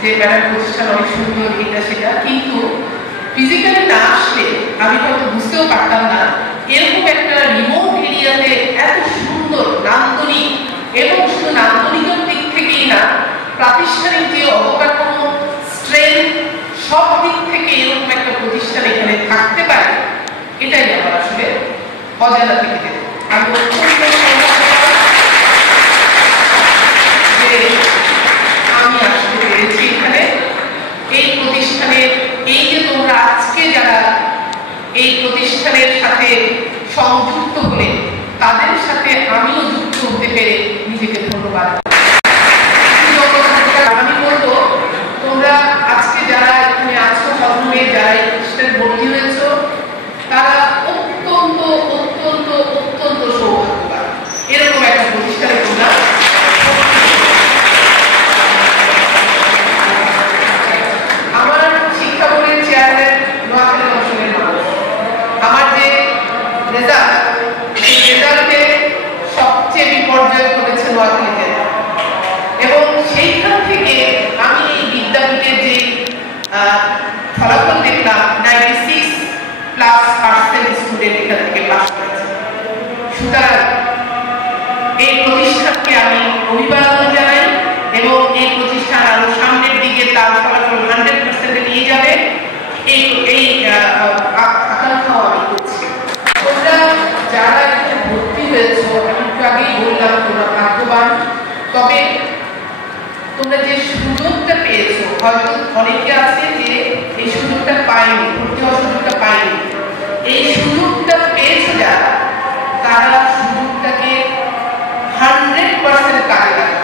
যে ম্যাডাম প্রতিষ্ঠান অনেক সুন্দর এটা সেটা, কিন্তু ফিজিক্যালি না আসলে আমি হয়তো বুঝতেও পারতাম না এরকম একটা রিমোট এরিয়াতে এত সুন্দর নান্দনিক, এবং শুধু নান্দনিকের দিক থেকেই না, প্রাতিষ্ঠানিক যে অবকাঠামো, স্ট্রেংথ, সব দিক থেকে এরকম একটা প্রতিষ্ঠান এখানে থাকতে পারে, এটাই আমার আসলে অজানা থেকে যেত। আমি যে আমি আসতে পেরেছি এখানে এই প্রতিষ্ঠানের, এই যে তোমরা আজকে যারা এই প্রতিষ্ঠানের সাথে সংযুক্ত হলে তাদের সাথে আমিও যুক্ত হতে পেরে নিজেকে ধন্যবাদ। আমি বলবো তোমরা আজকে যারা এখানে আছো, হলরুমে যারা এই প্রতিষ্ঠানে ভর্তি হয়েছ, তারা অত্যন্ত অত্যন্ত অত্যন্ত সৌভাগ্যবান এরকম একটা প্রতিষ্ঠানে তোমরা। আমার শিক্ষা বোর্ডের চেয়ারম্যান নোয়াখালী অঞ্চলের মানুষ, আমার যে রেজাল্ট, সেই রেজাল্টে সবচেয়ে বিপর্যয় করেছে নোয়াখালী জেলা, এবং সেইখান থেকে আমি এই বিদ্যাপীঠের যে ফলাফল দেখলাম 96+% স্টুডেন্ট এখান থেকে পাস করেছে। সুতরাং এই প্রতিষ্ঠানকে আমি অভিবাদন জানাই, এবং এই প্রতিষ্ঠান আরো সামনের দিকে তার ফলাফল 100% নিয়ে যাবে, এই আকাঙ্ক্ষাও আমি করছি। তোমরা যারা এখানে ভর্তি হয়েছ, আমি একটু আগেই বললাম তোমরা ভাগ্যবান, তবে তোমরা যে সুযোগটা পেয়েছো, হয়তো অনেকে আছে যে এই সুযোগটা পায়নি, ভর্তি হওয়ার সুযোগটা পায়নি, এই সুযোগটা পেয়েছো যারা, তারা সুযোগটাকে 100% কাজে লাগাবে।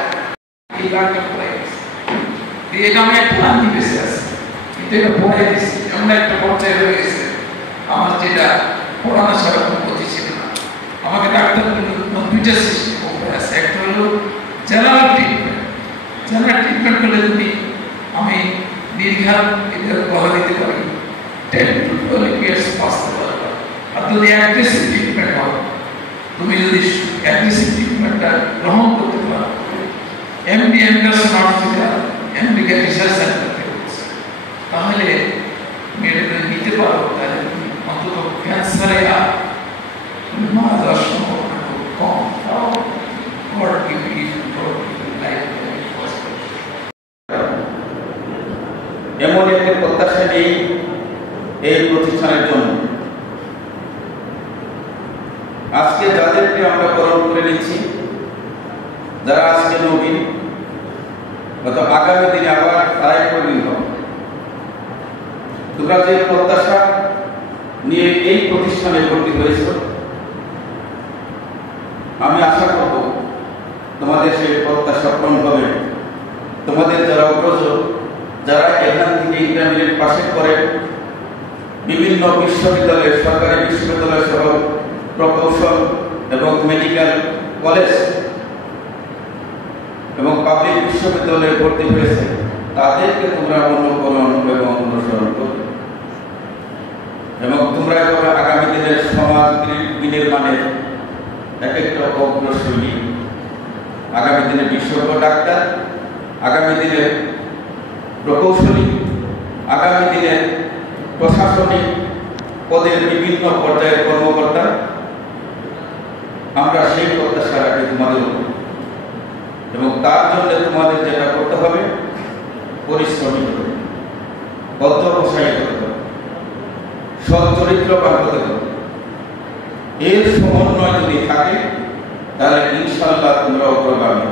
এটা আমি একটা আনন্দ বেশি আছে, কিন্তু এটা পড়ে দিচ্ছি এমন একটা পর্যায়ে হয়ে গেছে আমার, যেটা পড়ানো ছাড়া কোনো গতি ছিল না। আমাকে ডাক্তার দুইটা সিস্টেম আছে, একটা হলো জেনারেল ট্রিটমেন্ট। জেনারেল ট্রিটমেন্ট করলে যদি আমি দীর্ঘাল এটা বলা দিতে পারি 10 to 12 years বাঁচতে পারবো। আর যদি অ্যাগ্রেসিভ ট্রিটমেন্ট হয়, তুমি যদি অ্যাগ্রেসিভ ট্রিটমেন্টটা গ্রহণ করতে পারো, MD Anderson hospital America research centre থেকে বলছে, তাহলে মেডিকেল নিতে পারো, তাহলে অন্তত ক্যান্সারে আর মারা যাওয়ার সম্ভাবনা খুব কম। এমন একটি প্রত্যাশা নেই এই প্রতিষ্ঠানের জন্য। আজকে যাদেরকে আমরা বরণ করে নিচ্ছি, যারা আজকে নবীন, হয়তো আগামী দিনে আবার তারাই প্রবীণ হবে। তোমরা যে প্রত্যাশা নিয়ে এই প্রতিষ্ঠানে ভর্তি হয়েছ, আমি আশা করব তোমাদের সেই প্রত্যাশা পূরণ হবে। তোমাদের যারা অগ্রজ, যারা এখান থেকে ইন্টারমিডিয়েট পাশে করে বিভিন্ন বিশ্ববিদ্যালয়, সরকারি বিশ্ববিদ্যালয় সহ প্রকৌশল এবং মেডিকেল কলেজ এবং পাবলিক বিশ্ববিদ্যালয়ে ভর্তি হয়েছে, তাদেরকে তোমরা অনুকরণ এবং অনুসরণ করবে, এবং তোমরা এভাবে আগামী দিনের সমাজ বিনির্মাণের এক একটা অগ্রসরী, আগামী দিনে বিশেষজ্ঞ ডাক্তার, আগামী দিনে প্রকৌশলী, আগামী দিনে প্রশাসনিক পদের বিভিন্ন পর্যায়ের কর্মকর্তা, আমরা সেই প্রত্যাশা রাখি তোমাদের উপর। এবং তার জন্য তোমাদের যেটা করতে হবে, পরিশ্রমী হতে হবে, অধ্যবসায়ী হতে হবে, সৎ চরিত্রবান হতে হবে। এর সমন্বয় যদি থাকে, তাহলে ইনশাআল্লাহ তোমরা অগ্রগামী।